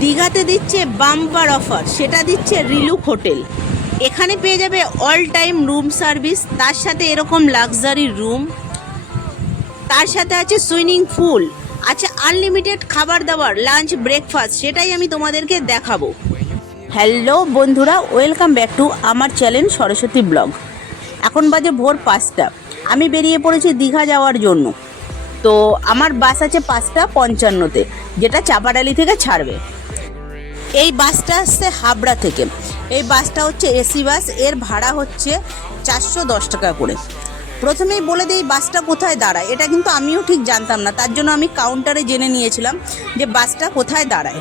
দীঘাতে দিচ্ছে bumper offer, সেটা দিচ্ছে রিলুক হোটেল। এখানে পেয়ে যাবে অল টাইম রুম সার্ভিস, তার সাথে এরকম লাক্সারি রুম, তার সাথে আছে সুইমিং পুল, আচ্ছা আনলিমিটেড খাবার দাবার, লাঞ্চ, ব্রেকফাস্ট, সেটাই আমি তোমাদেরকে দেখাবো। হ্যালো বন্ধুরা, ওয়েলকাম ব্যাক টু আমার চ্যানেল সরস্বতী ব্লগ। এখন বাজে ভোর 5টা, আমি বেরিয়ে পড়েছি দীঘা যাওয়ার জন্য। তো আমার বাস আছে 5:55-তে, যেটা চাপাডালি থেকে ছাড়বে। এই বাসটা আসছে হাবড়া থেকে। এই বাসটা হচ্ছে এসি বাস, এর ভাড়া হচ্ছে 410 টাকা করে। প্রথমেই বলে দিই বাসটা কোথায় দাঁড়ায়, এটা কিন্তু আমিও ঠিক জানতাম না, তার জন্য আমি কাউন্টারে জেনে নিয়েছিলাম যে বাসটা কোথায় দাঁড়ায়।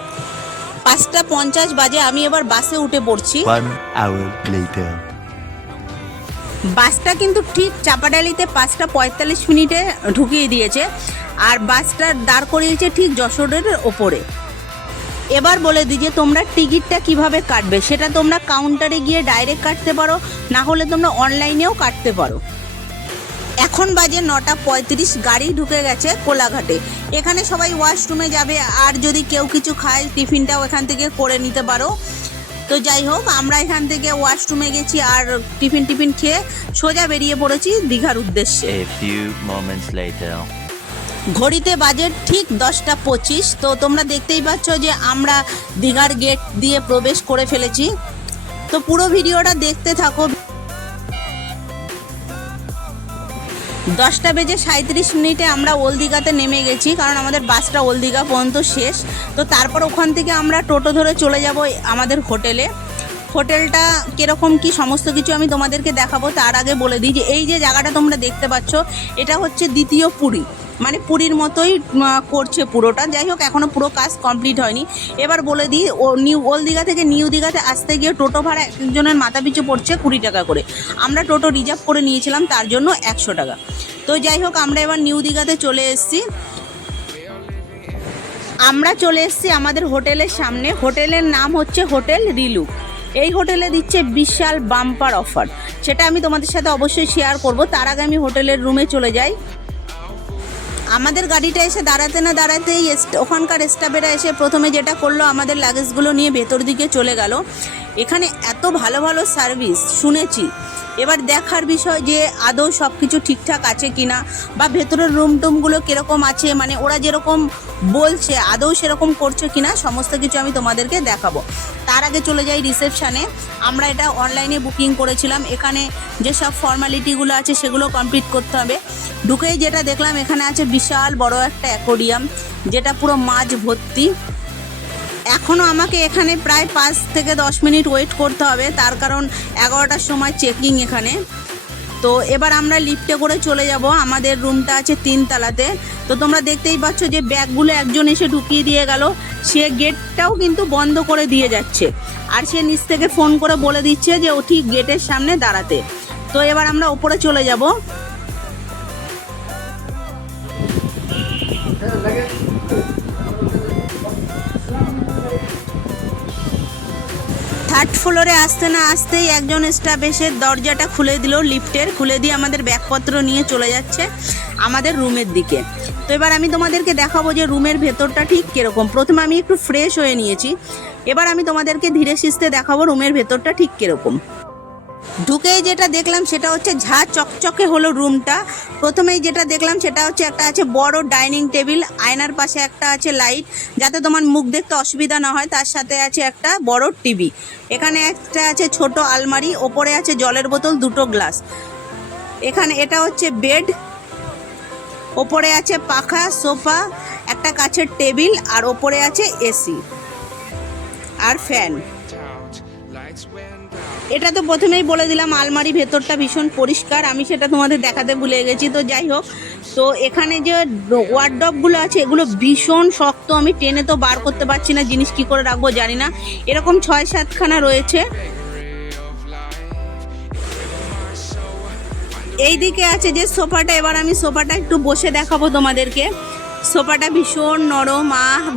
5:50 বাজে, আমি এবার বাসে উঠে পড়ছি। 1 hour later. বাসটা কিন্তু ঠিক চাপাডালিতে 5:45 ঢুকিয়ে দিয়েছে, আর বাসটা দাঁড় করিয়েছে ঠিক যশোরের ওপরে। এবার বলে দিই যে তোমরা টিকিটটা কিভাবে কাটবে, সেটা তোমরা কাউন্টারে গিয়ে ডাইরেক্ট কাটতে পারো, না হলে তোমরা অনলাইনেও কাটতে পারো। এখন বাজে 9:35, গাড়ি ঢুকে গেছে কোলাঘাটে। এখানে সবাই ওয়াশরুমে যাবে, আর যদি কেউ কিছু খায় টিফিনটাও এখান থেকে করে নিতে পারো। তো যাই হোক, আমরা এখান থেকে ওয়াশরুমে গেছি আর টিফিন খেয়ে সোজা বেরিয়ে পড়েছি দীঘার উদ্দেশ্যে। A few moments later. ঘড়িতে বাজে ঠিক 10:25। তো তোমরা দেখতেই পাচ্ছ যে আমরা দীঘার গেট দিয়ে প্রবেশ করে ফেলেছি। তো পুরো ভিডিওটা দেখতে থাকো। 10:37 আমরা ওল্ড দীঘাতে নেমে গেছি, কারণ আমাদের বাসটা ওল্ড দীঘা পর্যন্ত শেষ। তো তারপর ওখান থেকে আমরা টোটো ধরে চলে যাব আমাদের হোটেলে। হোটেলটা কীরকম কি সমস্ত কিছু আমি তোমাদেরকে দেখাবো। তার আগে বলে দিই যে এই যে জায়গাটা তোমরা দেখতে পাচ্ছ, এটা হচ্ছে দ্বিতীয় পুরী, মানে পুরীর মতোই করছে পুরোটা। যাই হোক, এখনও পুরো কাজ কমপ্লিট হয়নি। এবার বলে দিই, ওল্ড দীঘা থেকে নিউ দীঘাতে আসতে গিয়ে টোটো ভাড়া একজনের মাথা পিছু পড়ছে 20 টাকা করে। আমরা টোটো রিজার্ভ করে নিয়েছিলাম, তার জন্য 100 টাকা। তো যাই হোক, আমরা এবার নিউ দীঘাতে চলে এসেছি। আমরা চলে এসেছি আমাদের হোটেলের সামনে। হোটেলের নাম হচ্ছে হোটেল রিলুক। এই হোটেলে দিচ্ছে বিশাল বাম্পার অফার, সেটা আমি তোমাদের সাথে অবশ্যই শেয়ার করব। তার আগে আমি হোটেলের রুমে চলে যাই। আমাদের গাড়িটা এসে দাঁড়াতে না দাঁড়াতেই ওখানকার স্টাফেরা এসে প্রথমে যেটা করলো, আমাদের লাগেজগুলো নিয়ে ভেতর দিকে চলে গেল। এখানে এত ভালো ভালো সার্ভিস শুনেছি, এবার দেখার বিষয় যে আদৌ সব কিছু ঠিকঠাক আছে কিনা, বা ভেতরের রুম টুমগুলো কীরকম আছে, মানে ওরা যেরকম বলছে আদৌ সেরকম করছে কিনা, সমস্ত কিছু আমি তোমাদেরকে দেখাবো। তার আগে চলে যাই রিসেপশানে। আমরা এটা অনলাইনে বুকিং করেছিলাম। এখানে যেসব ফর্মালিটিগুলো আছে সেগুলো কমপ্লিট করতে হবে। ঢুকেই যেটা দেখলাম, এখানে আছে বিশাল বড় একটা অ্যাকোরিয়াম, যেটা পুরো মাছ ভর্তি। এখনও আমাকে এখানে প্রায় 5 থেকে 10 মিনিট ওয়েট করতে হবে, তার কারণ 11টার সময় চেকিং এখানে। তো এবার আমরা লিফটে করে চলে যাব। আমাদের রুমটা আছে 3 তলাতে। তো তোমরা দেখতেই পাচ্ছ যে ব্যাগগুলো একজন এসে ঢুকিয়ে দিয়ে গেল, সে গেটটাও কিন্তু বন্ধ করে দিয়ে যাচ্ছে, আর সে নিচ থেকে ফোন করে বলে দিচ্ছে যে ও ঠিক গেটের সামনে দাঁড়াতে। তো এবার আমরা ওপরে চলে যাব। থার্ড ফ্লোরে আসতে না আসতেই একজন স্টাফ এসে দরজাটা খুলে দিল, লিফটের খুলে দিয়ে আমাদের ব্যাগপত্র নিয়ে চলে যাচ্ছে আমাদের রুমের দিকে। তো এবার আমি তোমাদেরকে দেখাবো যে রুমের ভেতরটা ঠিক কীরকম। প্রথমে আমি একটু ফ্রেশ হয়ে নিয়েছি, এবার আমি তোমাদেরকে ধীরে সুস্থে দেখাবো রুমের ভেতরটা ঠিক কীরকম। ঢুকেই যেটা দেখলাম সেটা হচ্ছে ঝা চকচকে হলো রুমটা। প্রথমেই যেটা দেখলাম সেটা হচ্ছে একটা আছে বড় ডাইনিং টেবিল, আয়নার পাশে একটা আছে লাইট, যাতে তোমার মুখ দেখতে অসুবিধা না হয়। তার সাথে আছে একটা বড় টিভি। এখানে একটা আছে ছোট আলমারি, ওপরে আছে জলের বোতল, 2টো গ্লাস। এখানে এটা হচ্ছে বেড, ওপরে আছে পাখা, সোফা, একটা কাছের টেবিল, আর ওপরে আছে এসি আর ফ্যান। এটা তো প্রথমেই বলে দিলাম, আলমারি ভেতরটা ভীষণ পরিষ্কার, আমি সেটা তোমাদের দেখাতে ভুলে গেছি। তো যাই হোক, তো এখানে যে ওয়ার্ডরোবগুলো আছে এগুলো ভীষণ শক্ত, আমি টেনে তো বার করতে পারছি না, জিনিস কি করে রাখবো জানি না। এরকম 6-7খানা রয়েছে। এই দিকে আছে যে সোফাটা, এবার আমি সোফাটা একটু বসে দেখাবো তোমাদেরকে। সোফাটা ভীষণ নরম,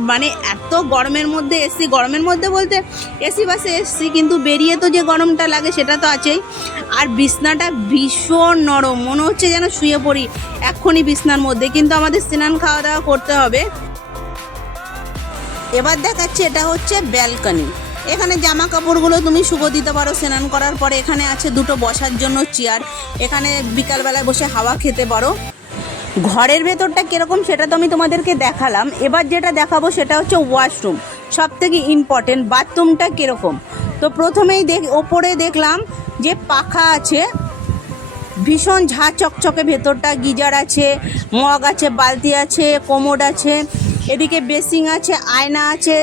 মানে এত গরমের মধ্যে এসি, গরমের মধ্যে বলতে এসি বাসে এসছি, কিন্তু বেরিয়ে তো যে গরমটা লাগে সেটা তো আছেই। আর বিছনাটা ভীষণ নরম, মনে হচ্ছে যেন শুয়ে পড়ি এক্ষুনি বিছনার মধ্যে, কিন্তু আমাদের স্নান খাওয়া দাওয়া করতে হবে। এবার দেখাচ্ছি, এটা হচ্ছে ব্যালকনি। এখানে জামা কাপড়গুলো তুমি শুকো দিতে পারো স্নান করার পরে। এখানে আছে দুটো বসার জন্য চেয়ার, এখানে বিকালবেলায় বসে হাওয়া খেতে পারো। ঘরের ভেতরটা কীরকম সেটা তো আমি তোমাদেরকে দেখালাম। এবার যেটা দেখাবো সেটা হচ্ছে ওয়াশরুম, সব থেকে ইম্পর্টেন্ট। বাথরুমটা কীরকম, তো প্রথমেই ওপরে দেখলাম যে পাখা আছে, ভীষণ ঝাঁ চকচকে ভেতরটা। গিজার আছে, মগ আছে, বালতি আছে, কোমোড আছে, এদিকে বেসিং আছে, আয়না আছে,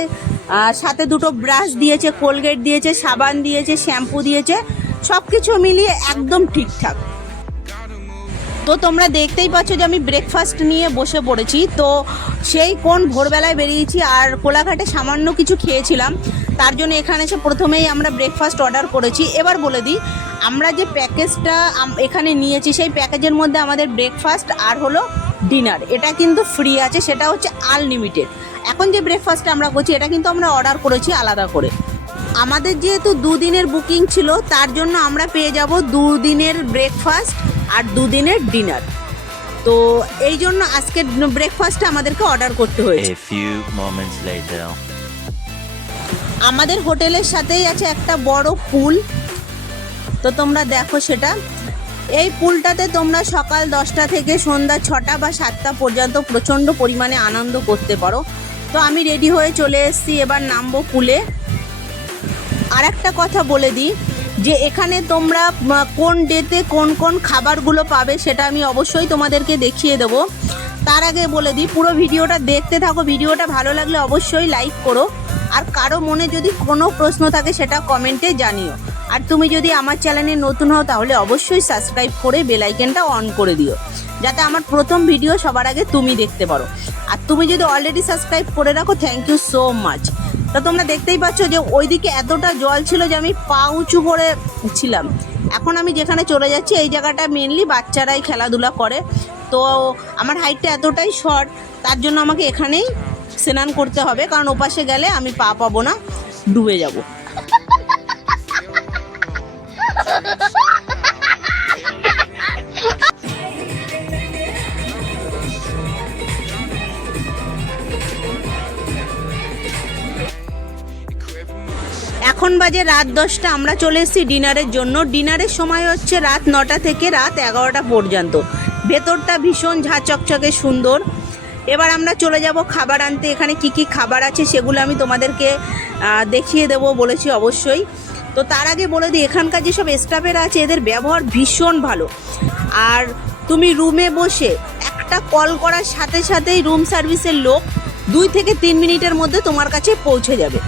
সাথে দুটো ব্রাশ দিয়েছে, কোলগেট দিয়েছে, সাবান দিয়েছে, শ্যাম্পু দিয়েছে, সব কিছু মিলিয়ে একদম ঠিকঠাক। তো তোমরা দেখতেই পাচ্ছ যে আমি ব্রেকফাস্ট নিয়ে বসে পড়েছি। তো সেই কোন ভোরবেলায় বেরিয়েছি, আর কোলাঘাটে সামান্য কিছু খেয়েছিলাম, তার জন্য এখানে এসে প্রথমেই আমরা ব্রেকফাস্ট অর্ডার করেছি। এবার বলে দিই, আমরা যে প্যাকেজটা এখানে নিয়েছি সেই প্যাকেজের মধ্যে আমাদের ব্রেকফাস্ট আর হলো ডিনার, এটা কিন্তু ফ্রি আছে, সেটা হচ্ছে আনলিমিটেড। এখন যে ব্রেকফাস্টটা আমরা করছি এটা কিন্তু আমরা অর্ডার করেছি আলাদা করে। আমাদের যেহেতু 2 দিনের বুকিং ছিল, তার জন্য আমরা পেয়ে যাব 2 দিনের ব্রেকফাস্ট আর 2 দিনের ডিনার। তো এই জন্য আজকের ব্রেকফাস্টটা আমাদেরকে অর্ডার করতে হয়েছে। A few moments later. আমাদের হোটেলের সাথেই আছে একটা বড় পুল, তো তোমরা দেখো সেটা। এই পুলটাতে তোমরা সকাল 10টা থেকে সন্ধ্যা 6টা বা 7টা পর্যন্ত প্রচণ্ড পরিমাণে আনন্দ করতে পারো। তো আমি রেডি হয়ে চলে এসেছি, এবার নামবো পুলে। আর একটা কথা বলে দিই যে এখানে তোমরা কোন ডেতে কোন কোন খাবারগুলো পাবে সেটা আমি অবশ্যই তোমাদেরকে দেখিয়ে দেবো। তার আগে বলে দিই, পুরো ভিডিওটা দেখতে থাকো। ভিডিওটা ভালো লাগলে অবশ্যই লাইক করো, আর কারো মনে যদি কোনো প্রশ্ন থাকে সেটা কমেন্টে জানিও। আর তুমি যদি আমার চ্যানেলে নতুন হও তাহলে অবশ্যই সাবস্ক্রাইব করে বেল আইকনটা অন করে দিও, যাতে আমার প্রথম ভিডিও সবার আগে তুমি দেখতে পারো। আর তুমি যদি অলরেডি সাবস্ক্রাইব করে রাখো, থ্যাংক ইউ সো মাচ। তো তোমরা দেখতেই পাচ্ছ যে ওইদিকে এতটা জল ছিল যে আমি পা উঁচু করে ছিলাম। এখন আমি যেখানে চলে যাচ্ছি এই জায়গাটা মেনলি বাচ্চারাই খেলাধুলা করে। তো আমার হাইটটা এতটাই শর্ট, তার জন্য আমাকে এখানেই স্নান করতে হবে, কারণ ওপাশে গেলে আমি পা পাবো না, ডুবে যাব। এখন বাজে রাত 10টা, আমরা চলে এসেছি ডিনারের জন্য। ডিনারের সময় হচ্ছে রাত 9টা থেকে রাত 11টা পর্যন্ত। ভেতরটা ভীষণ ঝাঁ চকচকে সুন্দর। এবার আমরা চলে যাব খাবার আনতে। এখানে কি কি খাবার আছে সেগুলো আমি তোমাদেরকে দেখিয়ে দেবো বলেছি অবশ্যই। তো তার আগে বলে দিই, এখানকার যেসব স্টাফেরা আছে এদের ব্যবহার ভীষণ ভালো। আর তুমি রুমে বসে একটা কল করার সাথে সাথেই রুম সার্ভিসের লোক 2 থেকে 3 মিনিটের মধ্যে তোমার কাছে পৌঁছে যাবে।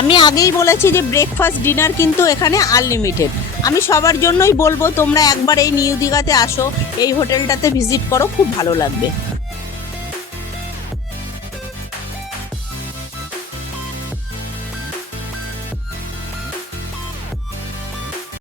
আমি আগেই বলেছি যে ব্রেকফাস্ট ডিনার কিন্তু এখানে আনলিমিটেড। আমি সবার জন্যই বলবো তোমরা একবার এই নিউ দীঘাতে আসো, এই হোটেলটাতে ভিজিট করো, খুব ভালো লাগবে।